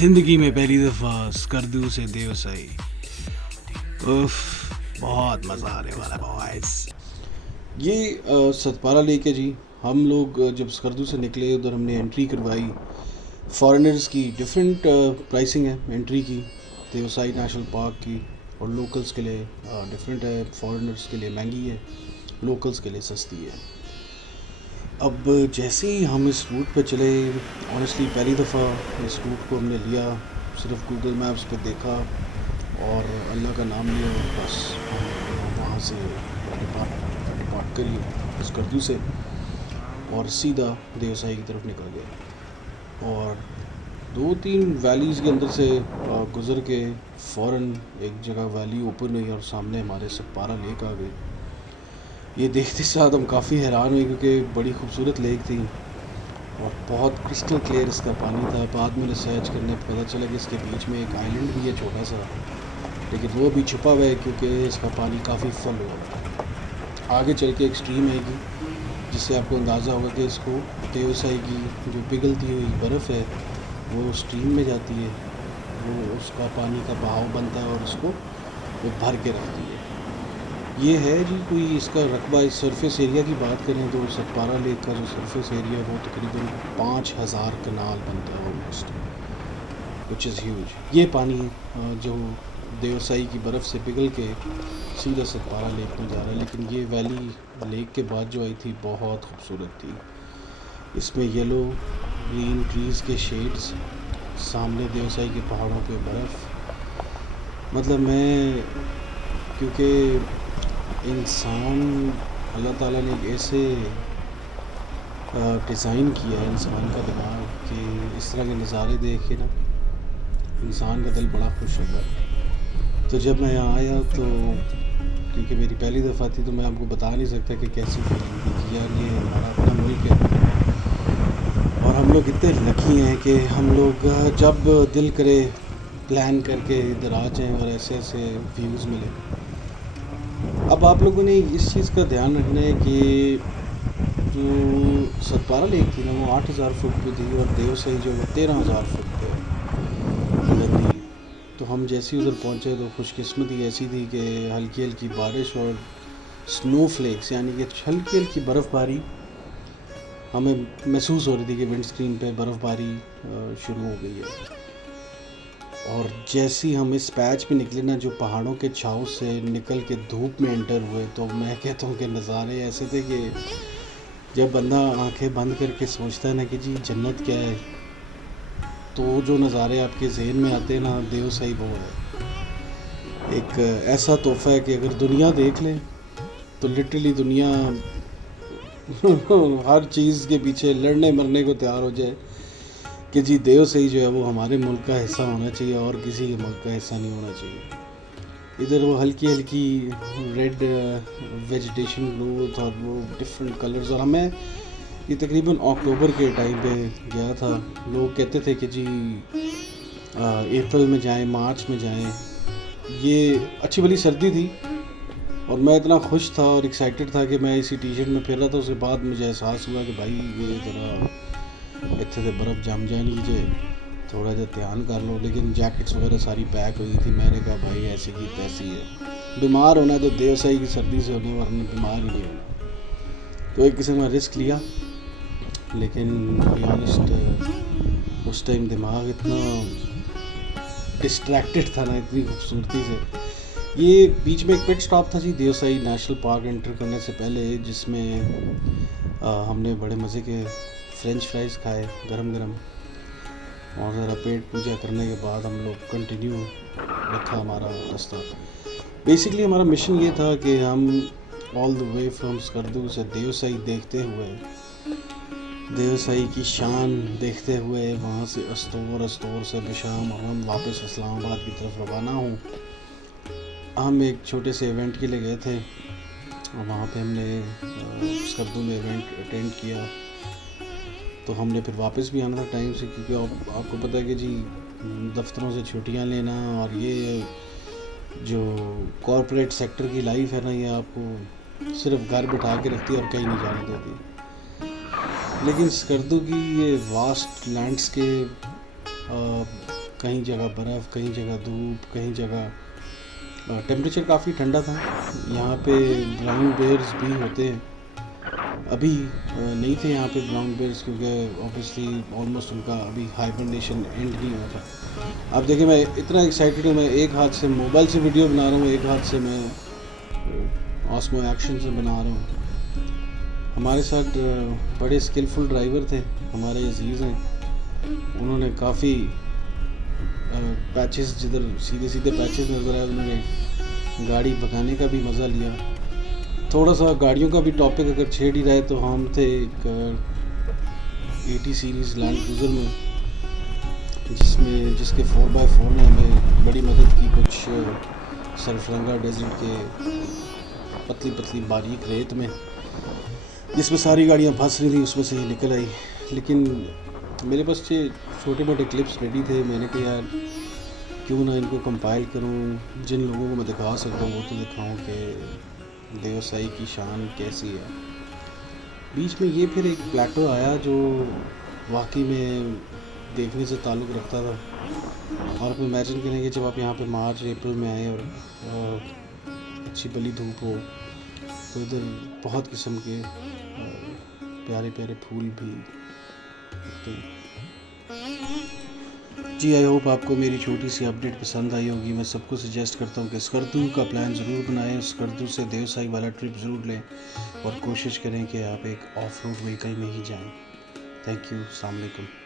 जिंदगी में पहली दफा स्कर्दू से देवसाई। उफ, बहुत मज़ा आने वाला बॉयज। ये सतपारा लेक है जी। हम लोग जब स्कर्दू से निकले उधर हमने एंट्री करवाई। फॉरेनर्स की डिफरेंट प्राइसिंग है एंट्री की, देवसाई नेशनल पार्क की, और लोकल्स के लिए डिफरेंट है। फॉरेनर्स के लिए महंगी है, लोकल्स के लिए सस्ती है। अब जैसे ही हम इस रूट पे चले, ऑनेस्टली पहली दफ़ा इस रूट को हमने लिया, सिर्फ गूगल मैप्स पे देखा और अल्लाह का नाम लिया और बस हम वहाँ से डिपार्ट करी स्कर्दू से और सीधा देवसाई की तरफ निकल गए। और 2-3 वैलीज़ के अंदर से गुज़र के फ़ौरन एक जगह वैली ओपन हुई और सामने हमारे सतपारा लेक आ गई। ये देखते साथ हम काफ़ी हैरान हुए क्योंकि बड़ी खूबसूरत लेक थी और बहुत क्रिस्टल क्लियर इसका पानी था। बाद में रिसर्च करने पर पता चला कि इसके बीच में एक आइलैंड भी है छोटा सा, लेकिन वो भी छुपा हुआ है क्योंकि इसका पानी काफ़ी फुल हुआ है। आगे चल के एक स्ट्रीम आएगी जिससे आपको अंदाज़ा होगा कि इसको देवसाई की जो पिघलती हुई बर्फ़ है वो स्ट्रीम में जाती है, वो उसका पानी का बहाव बनता है और उसको वो भर के रखती है। ये है जी कोई इसका रकबा। इस सरफेस एरिया की बात करें तो सतपारा लेक का जो सरफेस एरिया है वो तकरीबन 5000 कनाल बनता है ऑलमोस्ट, विच इज़ ह्यूज। ये पानी जो देवसाई की बर्फ़ से पिघल के सीधा सतपारा लेक में जा रहा है। लेकिन ये वैली लेक के बाद जो आई थी बहुत खूबसूरत थी। इसमें येलो ग्रीन ट्रीज़ के शेड्स, सामने देवसाई के पहाड़ों पे बर्फ़। मतलब मैं, क्योंकि इंसान अल्लाह ताला ने एक ऐसे डिज़ाइन किया है इंसान का दिमाग कि इस तरह के नज़ारे देख के ना इंसान का दिल बड़ा खुश होता है। तो जब मैं यहाँ आया तो क्योंकि मेरी पहली दफ़ा थी तो मैं आपको बता नहीं सकता कि कैसी फीलिंग थी कि यार ये हमारा अपना मुल्क है और हम लोग इतने लकी हैं कि हम लोग जब दिल करे प्लान करके इधर आ जाएँ और ऐसे ऐसे व्यूज़ मिले। अब आप लोगों ने इस चीज़ का ध्यान रखना है कि जो सतपारा लेक थी ना वो 8000 फुट पे थी और देवसाई जो वो 13000 फुट पे लगी। तो हम जैसे ही उधर पहुँचे तो खुशकिस्मती ऐसी थी कि हल्की हल्की बारिश और स्नो फ्लेक्स यानी कि हल्की हल्की बर्फ़बारी हमें महसूस हो रही थी कि विंड स्क्रीन पे बर्फ़बारी शुरू हो गई है। और जैसे ही हम इस पैच पे निकले ना, जो पहाड़ों के छाव से निकल के धूप में एंटर हुए, तो मैं कहता हूँ कि नज़ारे ऐसे थे कि जब बंदा आंखें बंद करके सोचता है ना कि जी जन्नत क्या है, तो जो नज़ारे आपके जहन में आते हैं ना, देवसाई वो है। एक ऐसा तोहफ़ा है कि अगर दुनिया देख ले तो लिटरली दुनिया हर चीज़ के पीछे लड़ने मरने को तैयार हो जाए कि जी देवसाई जो है वो हमारे मुल्क का हिस्सा होना चाहिए और किसी के मुल्क का हिस्सा नहीं होना चाहिए। इधर वो हल्की हल्की रेड वेजिटेशन ग्रोथ और वो डिफरेंट कलर्स। और हमें ये तकरीबन अक्टूबर के टाइम पे गया था। लोग कहते थे कि जी अप्रैल में जाएं, मार्च में जाएं। ये अच्छी भली सर्दी थी और मैं इतना खुश था और एक्साइटेड था कि मैं इसी टी शर्ट में फिर रहा था। उसके बाद मुझे एहसास हुआ कि भाई ये ज़रा इतने से बर्फ़ जम जाए लीजिए, थोड़ा सा ध्यान कर लो। लेकिन जैकेट्स वगैरह सारी पैक हुई थी। मैंने कहा भाई ऐसी की तैसी है, बीमार होना है तो देवसाई की सर्दी से होने, वरना बीमार ही नहीं होना। तो एक किस्म का रिस्क लिया, लेकिन बी ऑनेस्ट उस टाइम दिमाग इतना डिस्ट्रैक्टेड था ना इतनी खूबसूरती से। ये बीच में एक पिट स्टॉप था जी देवसाई नेशनल पार्क एंटर करने से पहले, जिसमें हमने बड़े मज़े के फ्रेंच फ्राइज़ खाए गरम गरम और ज़रा पेट पूजा करने के बाद हम लोग कंटिन्यू रखा हमारा रास्ता। बेसिकली हमारा मिशन ये था कि हम all the way from Skardu से देवसाई देखते हुए, देवसाई की शान देखते हुए, वहाँ से अस्तोर से बिशाम और हम वापस इस्लामाबाद की तरफ रवाना हूँ। हम एक छोटे से इवेंट के लिए गए थे और वहाँ पे हमने स्कर्दू में इवेंट अटेंड किया। तो हमने फिर वापस भी आना था टाइम से, क्योंकि आपको पता है कि जी दफ्तरों से छुट्टियां लेना और ये जो कॉरपोरेट सेक्टर की लाइफ है ना, ये आपको सिर्फ घर बिठा के रखती है और कहीं नहीं जाने देती। लेकिन स्कर्दू की ये वास्ट लैंडस्केप, कहीं जगह बर्फ़, कहीं जगह धूप, कहीं जगह टेम्परेचर काफ़ी ठंडा था। यहाँ पे ब्राउन बेयर्स भी होते हैं। अभी नहीं थे यहाँ पे ब्राउन बेयर्स, क्योंकि ऑब्वियसली ऑलमोस्ट उनका अभी हाइबरनेशन एंड नहीं हुआ था। आप देखिए, मैं इतना एक्साइटेड हूँ, मैं एक हाथ से मोबाइल से वीडियो बना रहा हूँ, एक हाथ से मैं ऑस्मो एक्शन से बना रहा हूँ। हमारे साथ बड़े स्किलफुल ड्राइवर थे, हमारे अजीज़ हैं। उन्होंने काफ़ी पैचेस, जिधर सीधे सीधे पैचेस नज़र आए, उन्होंने गाड़ी भगाने का भी मज़ा लिया। थोड़ा सा गाड़ियों का भी टॉपिक अगर छेड़ ही रहे तो हम थे एक 80 सीरीज़ लैंड क्रूज़र में, जिसके 4x4 ने हमें बड़ी मदद की कुछ सरफरंगा डेजर्ट के पतली पतली बारीक रेत में, जिसमें सारी गाड़ियाँ फंस रही थी, उसमें से ये निकल आई। लेकिन मेरे पास ये छोटे मोटे क्लिप्स रेडी थे। मैंने कहा यार क्यों ना इनको कंपाइल करूं, जिन लोगों को मैं दिखा सकता हूँ वो तो दिखाऊं कि देवसाई की शान कैसी है। बीच में ये फिर एक प्लेटो आया जो वाकई में देखने से ताल्लुक़ रखता था। और आप इमेजिन करें कि जब आप यहाँ पे मार्च अप्रैल में आए और अच्छी भली धूप हो, तो इधर बहुत किस्म के प्यारे प्यारे फूल भी होते हैं। जी, आई होप आपको मेरी छोटी सी अपडेट पसंद आई होगी। मैं सबको सजेस्ट करता हूँ कि स्कर्दू का प्लान ज़रूर बनाएं, स्कर्दू से देवसाई वाला ट्रिप ज़रूर लें और कोशिश करें कि आप एक ऑफ रोड व्हीकल में ही जाएं। थैंक यू, अस्सलाम वालेकुम।